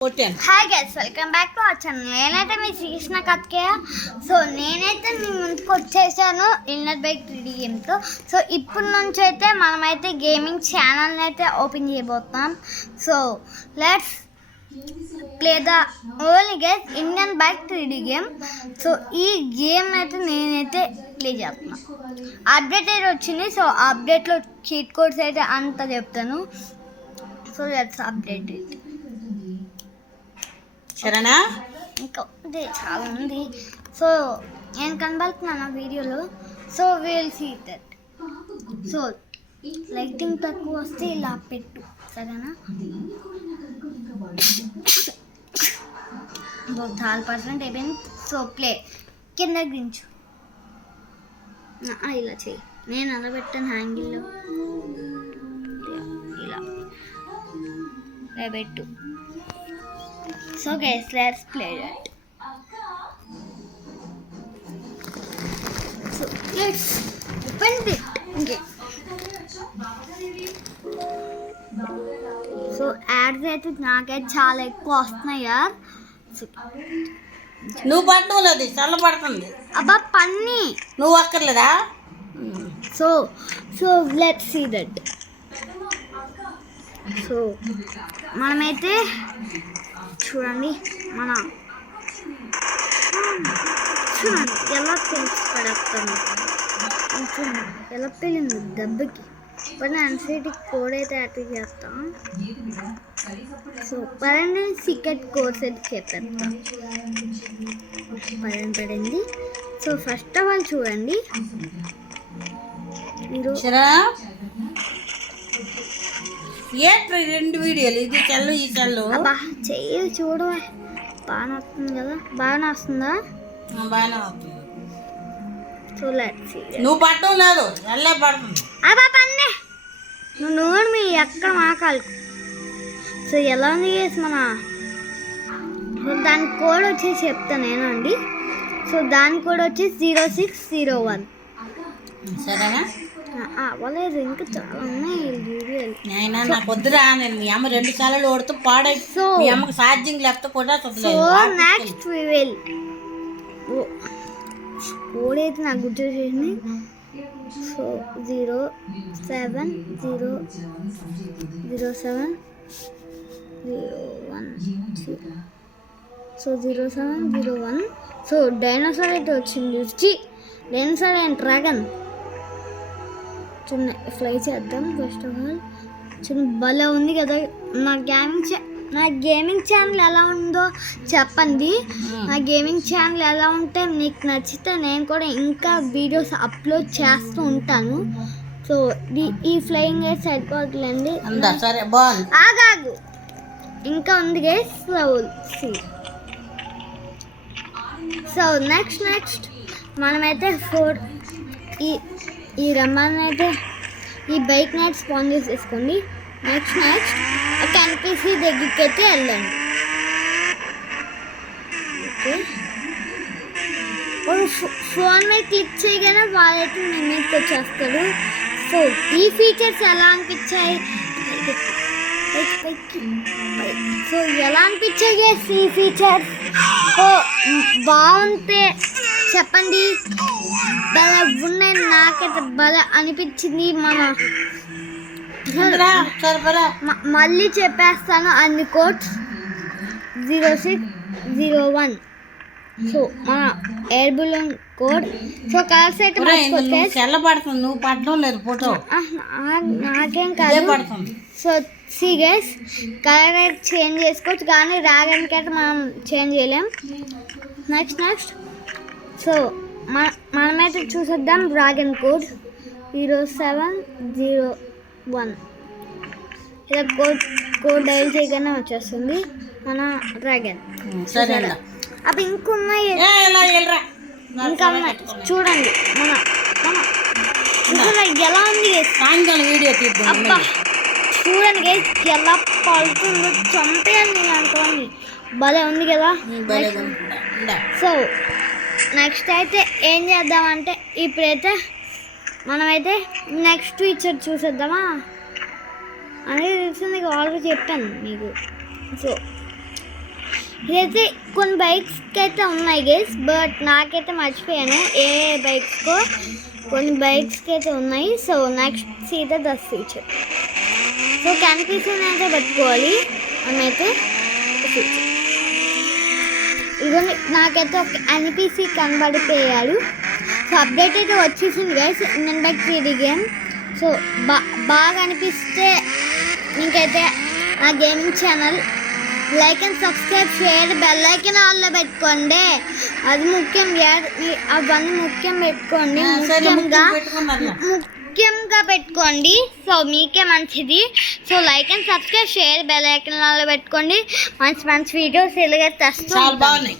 Hi guys, welcome back to our channel. నేనైతే మీ Srikrishna కత్కేయ. So నేనైతే మీ ముందుకు వచ్చేసాను ఇన్నర్ బైక్ 3D గేమ్తో. సో ఇప్పటి నుంచి అయితే మనమైతే గేమింగ్ ఛానల్ని అయితే ఓపెన్ చేయబోతున్నాం. So let's play the only guys Indian bike 3D game. So ఈ గేమ్ అయితే నేనైతే ప్లే చేస్తున్నాను. అప్డేట్ అయితే వచ్చింది. సో అప్డేట్లో చీట్ కోడ్స్ అయితే అంతా చెప్తాను. So let's update it. సరేనా? ఇంకా ఉంది, చాలా ఉంది. సో నేను కనబడుతున్నాను వీడియోలో. So will see that. So lighting తక్కువ వస్తే ఇలా పెట్టు, సరేనా? 4% అయిపోయింది. సో ప్లే కింద దించు, ఇలా చెయ్యి. నేను అలా పెట్టాను హ్యాంగిల్లో, ఇలా పెట్టు. So guys, let's play that. So let's open it. Okay. So ads అయితే నాకైతే చాలా ఎక్కువ వస్తున్నాయి యార్. నువ్వు పట్టలేదు, చల్ల పడుతుంది. అబ్బా పన్ని నువ్వు అక్కర్లేదా? So let's see that. So మనమైతే చూడండి, చూడండి ఎలా తెలిసి పడేస్తాను, ఎలా పెళ్ళింది దెబ్బకి. పని అన్సైటీ కోడ్ అయితే యాక్టివ్ చేస్తాం. సో పదండి సీక్రెట్ కోడ్స్ అయితే చేపేస్తాం. పడింది. సో ఫస్ట్ ఆఫ్ ఆల్ చూడండి, మీరు రెండు వీడియోలు, ఇది చల్లు ఈ చల్లు. అబ్బా చెయ్యి చూడు, బాగానే వస్తుంది కదా? బాగానే వస్తుందా? బాగానే వస్తుంది. So let's see. నువ్వు పట్టడం లేదు, ఎల్లే పడుతుంది. అబ్బా పన్నే నువ్వు మీ ఎక్కడ మాకాలి. సో ఎలా ఉంది చేసి దాని కోడ్ వచ్చేసి చెప్తాను నేనండి. సో దాని కోడ్ వచ్చేసి 0601. సరేనా? అవ్వలేదు, ఇంకా చాలా ఉన్నాయి వీడియోలు. అయినా నాకు వద్దురా, నేను మీ అమ్మ 2 సార్లు ఓడుతూ పాడై. సో మీ అమ్మకి ఛార్జింగ్ లేకపోతే కూడా. So next we will code అయితే నాకు గుర్తు చేసింది. సో 0701. సో 0701. సో డైనోసార్ అయితే వచ్చింది. Dinosaur and dragon. చిన్న ఫ్లై చేద్దాం ఫస్ట్ ఆఫ్ ఆల్. చిన్న భలే ఉంది కదా. నా గేమింగ్ ఛానల్ ఎలా ఉందో చెప్పండి. నా గేమింగ్ ఛానల్ ఎలా ఉంటే మీకు నచ్చితే నేను కూడా ఇంకా వీడియోస్ అప్లోడ్ చేస్తూ ఉంటాను. సో ఈ ఫ్లయింగ్ అయితే సరిపోతుందండి. ఆగాగు, ఇంకా ఉంది గైస్. సో నెక్స్ట్ మనమైతే ఈ రమ్మని అయితే ఈ బైక్ నైట్ స్పాన్ చేసేసుకోండి. నెక్స్ట్ ఒక ఎన్పిసి దగ్గరికి అయితే వెళ్ళండి. ఓకే, ఫోన్ మీద క్లిక్ చేయగానే వాళ్ళైతే మీ మీదకి వచ్చేస్తారు. సో ఈ ఫీచర్స్ ఎలా అనిపించాయి? సో ఎలా అనిపించాయి ఈ ఫీచర్స్? బాగుంటే చెప్పండి. భలే ఉన్నాయి, నాకైతే భలే అనిపించింది. మళ్ళీ చెప్పేస్తాను అన్ని కోడ్స్. 0601. సో మన air balloon code. So colours అయితే పడుతుంది, నువ్వు పడడం లేదు ఫోటో. నాకేం కాదు. సో సీ గైస్, కలర్ అయితే చేంజ్ చేసుకోవచ్చు, కానీ డ్రాగన్కి అయితే మనం చేంజ్ చేయలేం. నెక్స్ట్ సో మనమైతే చూసేద్దాం డ్రాగన్ కోడ్ 0701. ఇలా కోడ్ డైల్ చేయగానే వచ్చేస్తుంది మన డ్రాగన్. అవి ఇంకున్నాయి, ఇంకా ఉన్నాయి చూడండి. ఎలా ఉంది అబ్బా, చూడండి ఎలా పడుతుందో, చంపేయండి అనుకోండి. భలే ఉంది కదా. సో నెక్స్ట్ అయితే ఏం చేద్దామంటే, ఇప్పుడైతే మనమైతే నెక్స్ట్ ఫీచర్ చూసేద్దామా అనేది తెలిసి మీకు ఆల్రెడీ చెప్పాను మీకు. సో ఇదైతే కొన్ని బైక్స్కి అయితే ఉన్నాయి గైస్, బట్ నాకైతే మర్చిపోయాను ఏ బైక్స్కో. కొన్ని బైక్స్కి అయితే ఉన్నాయి. సో నెక్స్ట్ సీదా ద ఫీచర్. సో కనిపిస్తుంది అయితే పెట్టుకోవాలి మనమైతే ఫీచర్. ఇదిగోండి నాకైతే ఒక ఎన్పిసి కనబడిపోయాడు. సో అప్డేట్ అయితే వచ్చేసింది guys Indian bike 3D game. So బాగా అనిపిస్తే మీకైతే నా gaming channel like and subscribe, share, bell icon ఆల్లో పెట్టుకోండి. అది ముఖ్యం, అవన్నీ ముఖ్యం పెట్టుకోండి. ముఖ్యంగా పెట్టుకోండి. సో మీకే మంచిది. So like and subscribe, share, bell icon ఆల్లో పెట్టుకోండి. మంచి మంచి వీడియోస్ ఇలాగే తెస్తూ చాలా బాగున్నాయి.